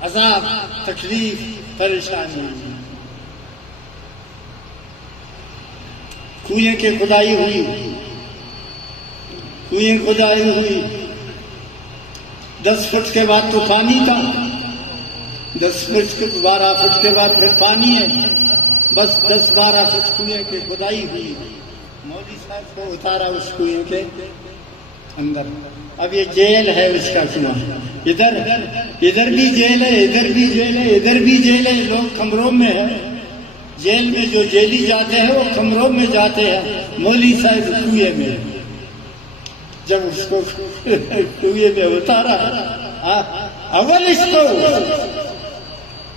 عذاب، تکلیف، پریشانی۔ کنویں کی کھدائی ہوئی، کنویں کھدائی ہوئی، 10 فٹ کے بعد تو پانی تھا، 10 فٹ کے 12 فٹ کے بعد پھر پانی ہے، بس 10-12 فٹ کنویں کی کھدائی ہوئی۔ مولوی صاحب کو اتارا اس کنویں کے اندر، اب یہ جیل ہے اس کا کنواں، ادھر بھی جیل ہے، ادھر بھی جیل ہے، ادھر بھی جیل ہے، لوگ کمروں میں ہیں، جیل میں جو جیلی جاتے ہیں وہ کمروں میں جاتے ہیں، مولوی صاحب کنویں میں۔ جب اس کو کنویں میں اتارا، اول اس کو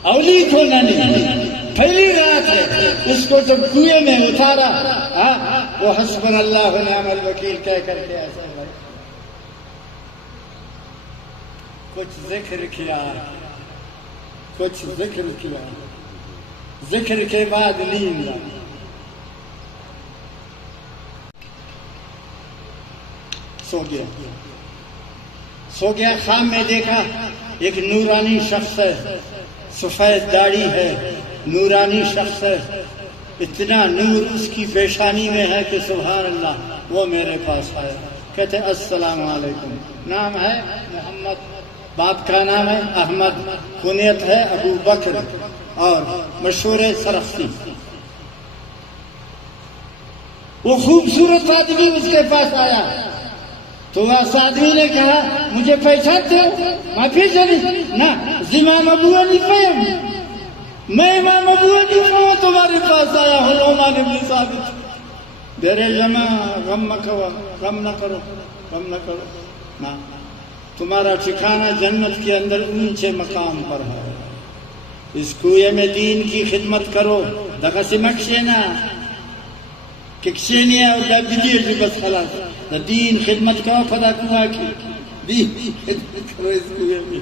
اولی کو نہیں، پہلی رات ہے، اس کو جب کنویں میں اتارا، وہ حسبنا اللہ و نعم الوکیل کہہ کر کے ایسا کچھ ذکر کیا، کچھ ذکر کیا، ذکر کے بعد نیند آئی۔ سو گیا خواب میں دیکھا ایک نورانی شخص ہے، سفید داڑھی ہے، نورانی شخص ہے، اتنا نور اس کی پیشانی میں ہے کہ سبحان اللہ۔ وہ میرے پاس آیا، کہتے السلام علیکم، نام ہے محمد، باپ کا نام ہے احمد، کنیت ہے ابو بکر اور مشہور سرخسی۔ وہ خوبصورت آدمی اس کے پاس آیا تو اس آدمی نے کہا مجھے پہچانتے ہو؟ معافی چلی نا، امام ابو حنیفہ، میں امام ابو حنیفہ ہوں، تمہارے پاس آیا ہوں نعمان بن ثابت۔ میرے جمع غم نہ کرو، غم نہ کرو، غم نہ کرو، نا تمہارا ٹھکانہ جنت کے اندر اونچے مقام پر ہے، اس کوئے میں دین کی خدمت کرو، دغه سمکشینا ککشینیا اور دبیدی جو بس خلاص دین خدمت کرو، خدا کنواں کی دین خدمت کرو اس کوئے میں۔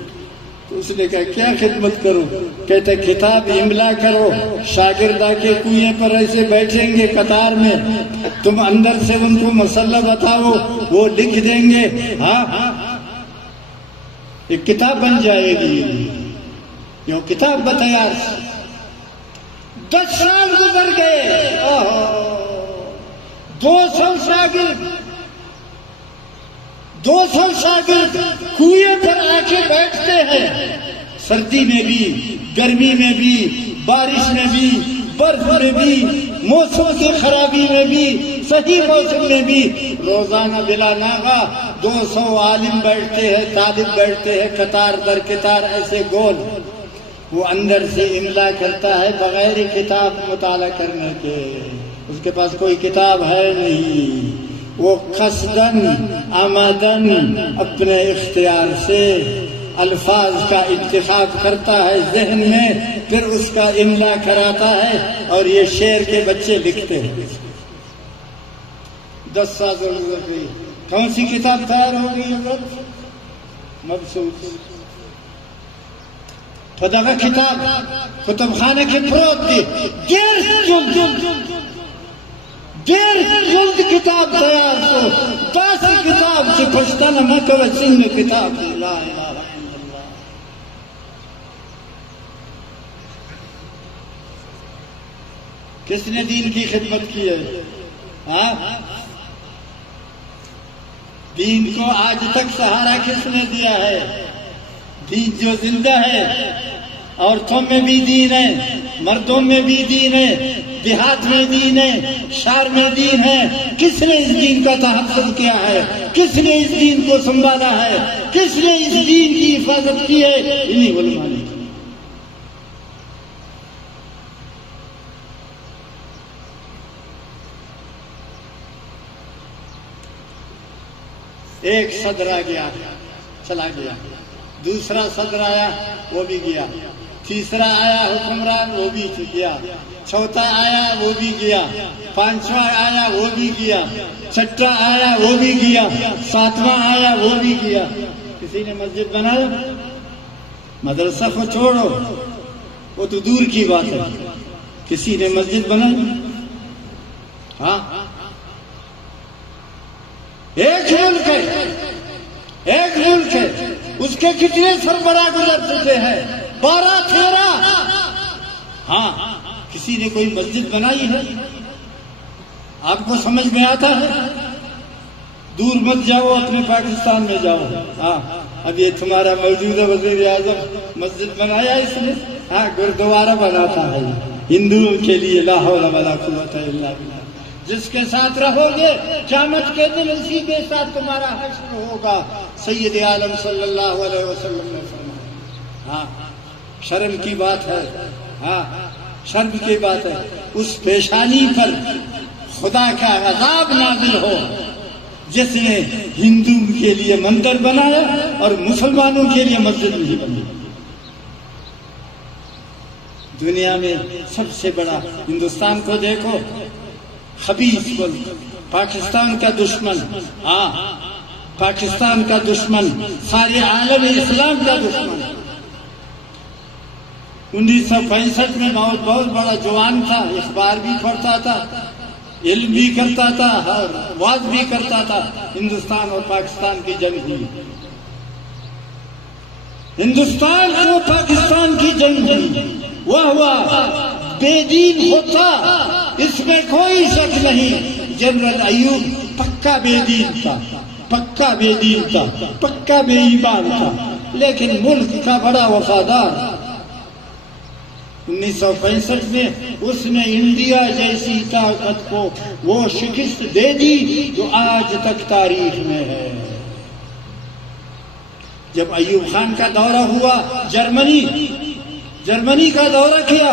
تو اس نے کہا کیا خدمت کرو؟ کہتے کتاب املا کرو، شاگردہ کے کنویں پر ایسے بیٹھیں گے قطار میں، تم اندر سے ان کو مسئلہ بتاؤ، وہ لکھ دیں گے، ہاں ایک کتاب بن جائے گی۔ یہ کتاب بتایا، 10 سال گزر گئے، 200 شاگرد کنویں پر آ کے بیٹھتے ہیں، سردی میں بھی، گرمی میں بھی، بارش میں بھی، برف میں بھی، موسم کی خرابی میں بھی، صحیح موسم میں بھی، روزانہ بلا ناغہ 200 عالم بیٹھتے ہیں، طالب بیٹھتے ہیں، قطار در قطار ایسے گول۔ وہ اندر سے املا کرتا ہے بغیر کتاب مطالعہ کرنے کے، اس کے پاس کوئی کتاب ہے نہیں، وہ قصداً آمدن اپنے اختیار سے الفاظ کا انتخاب کرتا ہے ذہن میں، پھر اس کا املا کراتا ہے اور یہ شعر کے بچے لکھتے ہیں۔ 10 سال گزر گئی، کون سی کتاب تیار ہو گئی؟ مبسوط خدا کا کتاب کتب خانے کے فروغ دی، 1.5 جلد کتاب تیار تو 10 کتاب سے پشتانہ مکہ سنگ کتاب لا الہ الا اللہ۔ کس نے دین کی خدمت کی ہے؟ ہاں دین کو آج تک سہارا کس نے دیا ہے؟ دین جو زندہ ہے، عورتوں میں بھی دین ہے، مردوں میں بھی دین ہے، دیہات میں دین ہے، شہر میں دین ہے۔ کس نے اس دین کا تحفظ کیا ہے؟ کس نے اس دین کو سنبھالا ہے؟ کس نے اس دین کی حفاظت کی ہے؟ انہی علماء نے۔ ایک صدر آ گیا، چلا گیا، دوسرا صدر آیا، وہ بھی گیا، تیسرا آیا حکمران، وہ بھی گیا، چوتھا آیا، وہ بھی گیا، پانچواں آیا، وہ بھی گیا، چھٹا آیا، وہ بھی گیا، ساتواں آیا، وہ بھی گیا۔ کسی نے مسجد بنایا؟ مدرسہ کو چھوڑو، وہ تو دور کی بات ہے، کسی نے مسجد بنائی؟ ہاں ایک ملک ہے، اس کے کتنے سربراہ گزر چکے ہیں، 12-13۔ ہاں کسی نے کوئی مسجد بنائی ہے؟ آپ کو سمجھ میں آتا ہے؟ دور مت جاؤ، اپنے پاکستان میں جاؤ۔ ہاں اب یہ تمہارا موجودہ وزیر اعظم مسجد بنایا اس نے؟ ہاں گردوارہ بناتا ہے ہندوؤں کے لیے، لا حول ولا قوت الا باللہ۔ جس کے ساتھ رہو گے قیامت کے دن اسی کے ساتھ تمہارا حشر ہوگا، سید عالم صلی اللہ علیہ وسلم نے فرمایا۔ ہاں شرم کی بات ہے، ہاں شرم کی بات ہے، اس پیشانی پر خدا کا عذاب نازل ہو جس نے ہندو کے لیے مندر بنایا اور مسلمانوں کے لیے مسجد نہیں بنی۔ دنیا میں سب سے بڑا، ہندوستان کو دیکھو، خبیث ملک، پاکستان کا دشمن، ہاں پاکستان کا دشمن، سارے عالم اسلام کا دشمن۔ 1965 میں بہت بڑا جوان تھا، اخبار بھی پڑھتا تھا، علم بھی کرتا تھا، واز بھی کرتا تھا۔ ہندوستان اور پاکستان کی جنگ ہوئی، ہندوستان اور پاکستان کی جنگ ہوئی۔ وہ ہوا بے دین ہوتا، اس میں کوئی شک نہیں۔ جنرل ایوب پکا بے دین تھا، پکا بے دین تھا، پکا بے ایمان تھا، لیکن ملک کا بڑا وفادار۔ 1965 میں اس نے انڈیا جیسی طاقت کو وہ شکست دے دی جو آج تک تاریخ میں ہے۔ جب ایوب خان کا دورہ ہوا جرمنی کا دورہ کیا،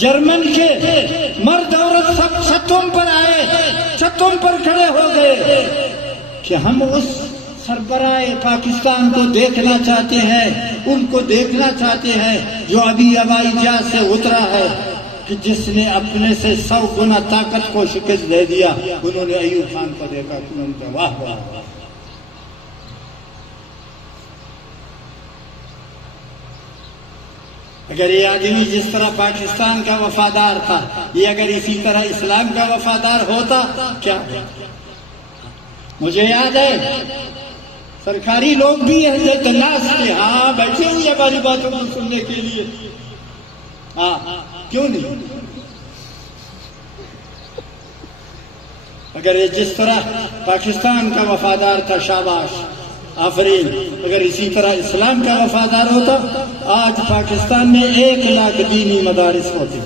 جرمن کے مرد عورت سب چھتوں پر آئے، چھتوں پر کھڑے ہو گئے کہ ہم اس سربراہ پاکستان کو دیکھنا چاہتے ہیں، ان کو دیکھنا چاہتے ہیں جو ابھی ہوائی جہاز سے اترا ہے، کہ جس نے اپنے سے 100 گنا طاقت کو شکست دے دیا۔ انہوں نے ایوب خان کو دیکھا، انہوں نے کہا واہ واہ واہ۔ اگر یہ آدمی جس طرح پاکستان کا وفادار تھا، یہ اگر اسی طرح اسلام کا وفادار ہوتا کیا؟ مجھے یاد ہے سرکاری لوگ بھی حضرت ناس تھے، ہاں بیٹھے ہوئے ہماری باتوں کو سننے کے لیے، ہاں کیوں نہیں؟ اگر یہ جس طرح پاکستان کا وفادار تھا، شاباش، آفرین۔ اگر اسی طرح اسلام کا وفادار ہوتا، آج پاکستان میں 1 لاکھ دینی مدارس ہوتے۔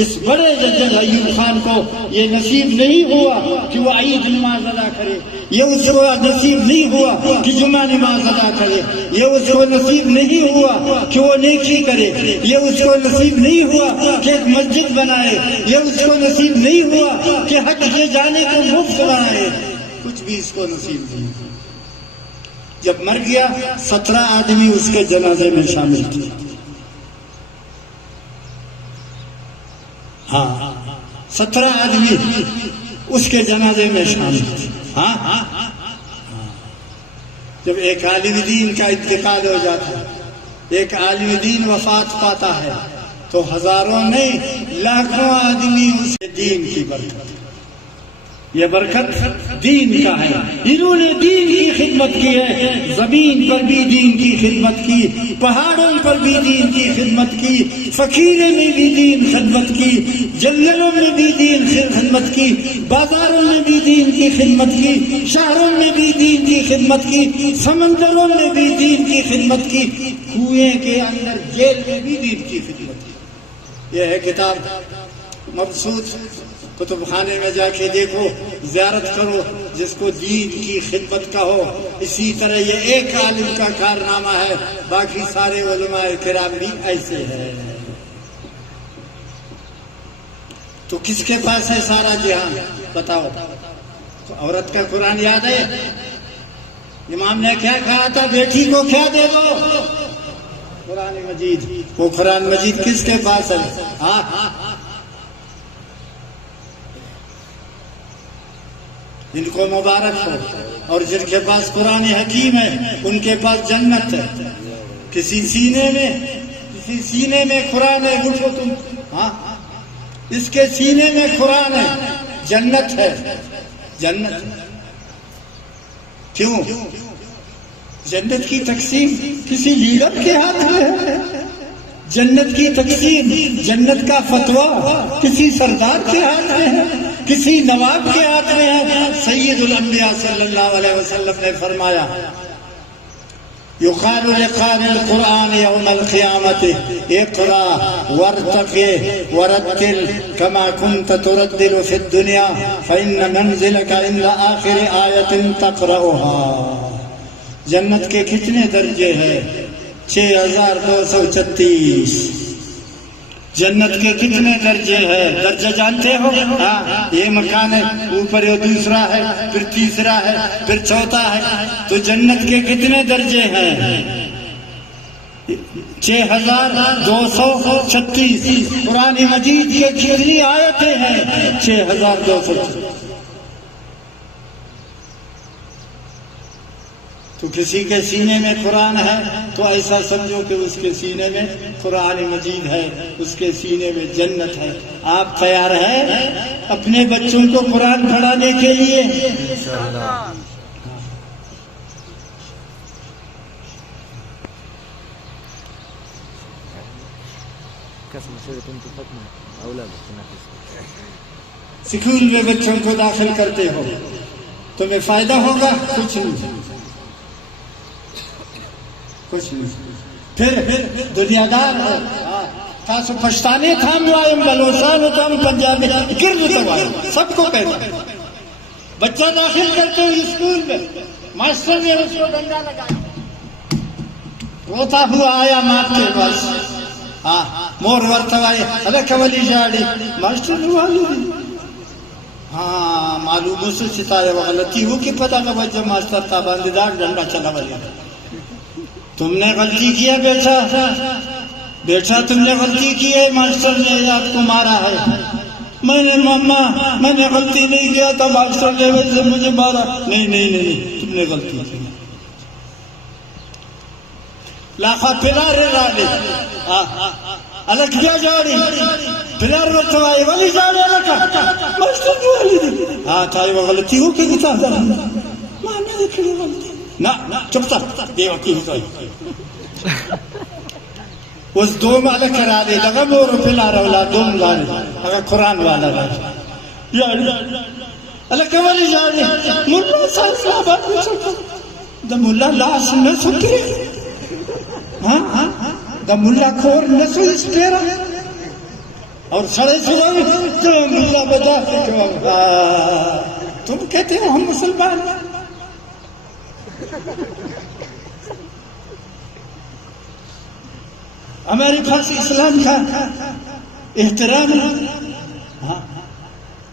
اس بڑے جنرل ایوب خان کو یہ نصیب نہیں ہوا کہ وہ عید نماز ادا کرے، یہ اس کو نصیب نہیں ہوا کہ جمعہ نماز ادا کرے، یہ اس کو نصیب نہیں ہوا کہ وہ نیکی کرے، یہ اس کو نصیب نہیں ہوا کہ ایک مسجد بنائے، یہ اس کو نصیب نہیں ہوا کہ حج کے جانے کو مفت بنائے، کچھ بھی اس کو نصیب نہیں۔ جب مر گیا 17 آدمی اس کے جنازے میں شامل تھے، ہاں 17 آدمی اس کے جنازے میں شامل تھے۔ ہاں جب ایک عالم دین کا انتقال ہو جاتا ہے، ایک عالم دین وفات پاتا ہے، تو ہزاروں نہیں لاکھوں آدمی اس دین کی برکت، یہ برکت دین کا ہے۔ انہوں نے دین کی خدمت کی ہے، زمین پر بھی دین کی خدمت کی، پہاڑوں پر بھی دین کی خدمت کی، فقیرے میں بھی دین خدمت کی، جنگلوں میں بھی دین خدمت کی، بازاروں میں بھی دین کی خدمت کی، شہروں میں بھی دین کی خدمت کی، سمندروں میں بھی دین کی خدمت کی، کنویں کے اندر جیل میں بھی دین کی خدمت کی۔ یہ ہے کتاب مبسوط، کتب خانے میں جا کے دیکھو، زیارت کرو، جس کو دین کی خدمت کا ہو۔ اسی طرح یہ ایک عالم کا کارنامہ ہے، باقی سارے علماء کرام بھی ایسے ہیں۔ تو کس کے پاس ہے سارا جہان؟ بتاؤ۔ تو عورت کا قرآن یاد ہے؟ امام نے کیا کہا تھا؟ بیٹی کو کیا دے دو؟ قرآن مجید۔ وہ قرآن مجید کس کے پاس ہے؟ ہاں جن کو مبارک ہو، اور جن کے پاس قرآن حکیم ہے ان کے پاس جنت ہے۔ کسی سینے میں قرآن ہے، اٹھو تم، ہاں اس کے سینے میں قرآن ہے، جنت ہے، جنت۔ کیوں؟ جنت کی تقسیم کسی لیڈر کے ہاتھ میں ہے، جنت کی تقسیم، جنت کا فتویٰ کسی سردار کے ہاتھ میں ہے، کسی نواب کے ہاتھ میں ہے۔ سید الانبیاء صلی اللہ علیہ وسلم نے فرمایا، یقال لقاری القرآن یوم القیامت اقرأ وارتقی ورتل کما کنت تردل فی الدنیا فإن منزلک عند آخر آیت تقرأها۔ جنت کے کتنے درجے ہیں؟ 6236۔ جنت کے کتنے درجے ہیں؟ درجہ جانتے ہو؟ ہاں، یہ مکان ہے، اوپر یہ دوسرا ہے، پھر تیسرا ہے، پھر چوتھا ہے۔ تو جنت کے کتنے درجے ہیں؟ 6236۔ قرآن مجید کے کتنی آیتیں ہیں؟ 6236۔ تو کسی کے سینے میں قرآن ہے تو ایسا سمجھو کہ اس کے سینے میں قرآن مجید ہے، اس کے سینے میں جنت ہے۔ آپ تیار ہیں اپنے بچوں کو قرآن پڑھانے کے لیے؟ انشاءاللہ۔ سکول میں بچوں کو داخل کرتے ہو، تمہیں فائدہ ہوگا؟ کچھ نہیں، کچھ نہیں۔ پھر دنیا دار ہے، تاسو پشتانے تھام وائم بلوچستان تو ہم پنجابی گرد تو وائم سب کو کہتے ہیں۔ بچہ داخل کرتے ہو اسکول میں، ماسٹر نے اس کو ڈنڈا لگایا، روتا ہوا آیا ماں کے پاس، مور ورتوائے ارے کولی جاڑی ماسٹر نوالو معلوم سے ستارے غلطی ہو کہ پتہ نہ بجے ماسٹر تا باندھدار ڈنڈا چلا بلے۔ تم نے غلطی کی ہے بیٹا تم نے غلطی کی ہے، ماسٹر نے آپ کو مارا ہے۔ میں نے ماما میں نے غلطی نہیں کیا تھا، ماسٹر نے ویسے مجھے مارا۔ نہیں تم نے غلطی کی۔ لاخا پلار رالی الگ کیا جاڑی پلار رتوائی والی جاڑی الگ ماسٹر نے والی دی تھائی وہ غلطی ہو کہ گتا ماں نے دیکھلی غلطی نا چپ تا یہ وقتی ہوتا ہے۔ اس دوم الگ کرا دے لگا مورو پلار اولا دوم لاری اگر قرآن والا رہا جاڑی الگ والی جاڑی ملا سانس لابا دا ملا لاس میں سکرے دا ملا کھور نسو اس پیرا اور سڑے سوائے تو ملا بدا تم کہتے ہو ہم مسلمان۔ ہمارے پاس اسلام کا احترام ہے۔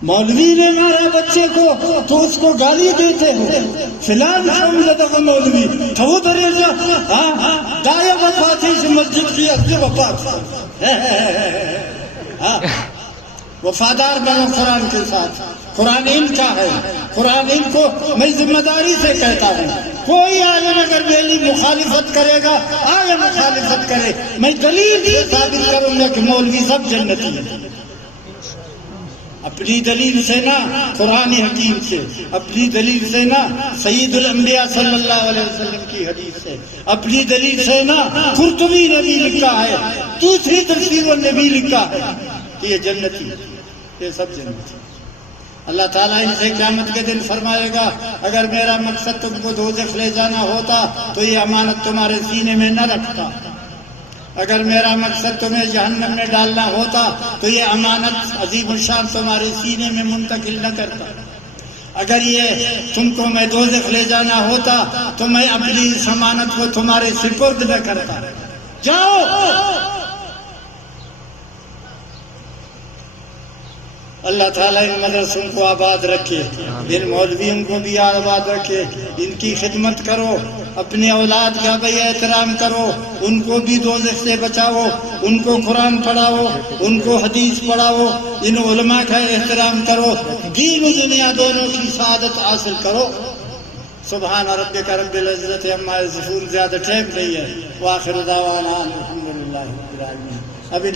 مولوی نے مارا بچے کو تو اس کو گالی دیتے ہو، فلان حملہ مولوی تو وہ دریجہ دائیں وفات ہے، مسجد کی اصلی وفات وفادار بنو قرآن کے ساتھ۔ قرآن ان کا ہے، قرآن ان کو میں ذمہ داری سے کہتا ہوں، کوئی عالم اگر میری مخالفت کرے گا آئے مخالفت کرے، میں دلیل یہ ثابت کروں گا کہ مولوی سب جنتی ہیں۔ اپنی دلیل سے نہ قرآن حکیم سے، اپنی دلیل سے نہ سید الانبیاء صلی اللہ علیہ وسلم کی حدیث سے، اپنی دلیل سے نہ قرطبی نبی لکھا ہے، دوسری تفسیر النبی لکھا ہے کہ یہ جنتی، یہ سب جنتی۔ اللہ تعالیٰ ان سے قیامت کے دن فرمائے گا اگر میرا مقصد تم کو دوزخ لے جانا ہوتا تو یہ امانت تمہارے سینے میں نہ رکھتا، اگر میرا مقصد تمہیں جہنم میں ڈالنا ہوتا تو یہ امانت عظیم الشان تمہارے سینے میں منتقل نہ کرتا، اگر یہ تم کو میں دوزخ لے جانا ہوتا تو میں اپنی اس امانت کو تمہارے سپرد نہ کرتا۔ جاؤ اللہ تعالیٰ ان مدرسوں کو آباد رکھے، ان مولویوں کو بھی آباد رکھے، ان کی خدمت کرو، اپنے اولاد کا بھی احترام کرو، ان کو بھی دوزخ سے بچاؤ، ان کو قرآن پڑھاؤ، ان کو حدیث پڑھاؤ، ان علماء کا احترام کرو، دین و دنیا دونوں کی سعادت حاصل کرو۔ سبحان ربک رب العزت عما یصفون، زیادہ ٹائم نہیں ہے۔ وآخر دعوانا الحمدللہ رب العالمین۔ ابھی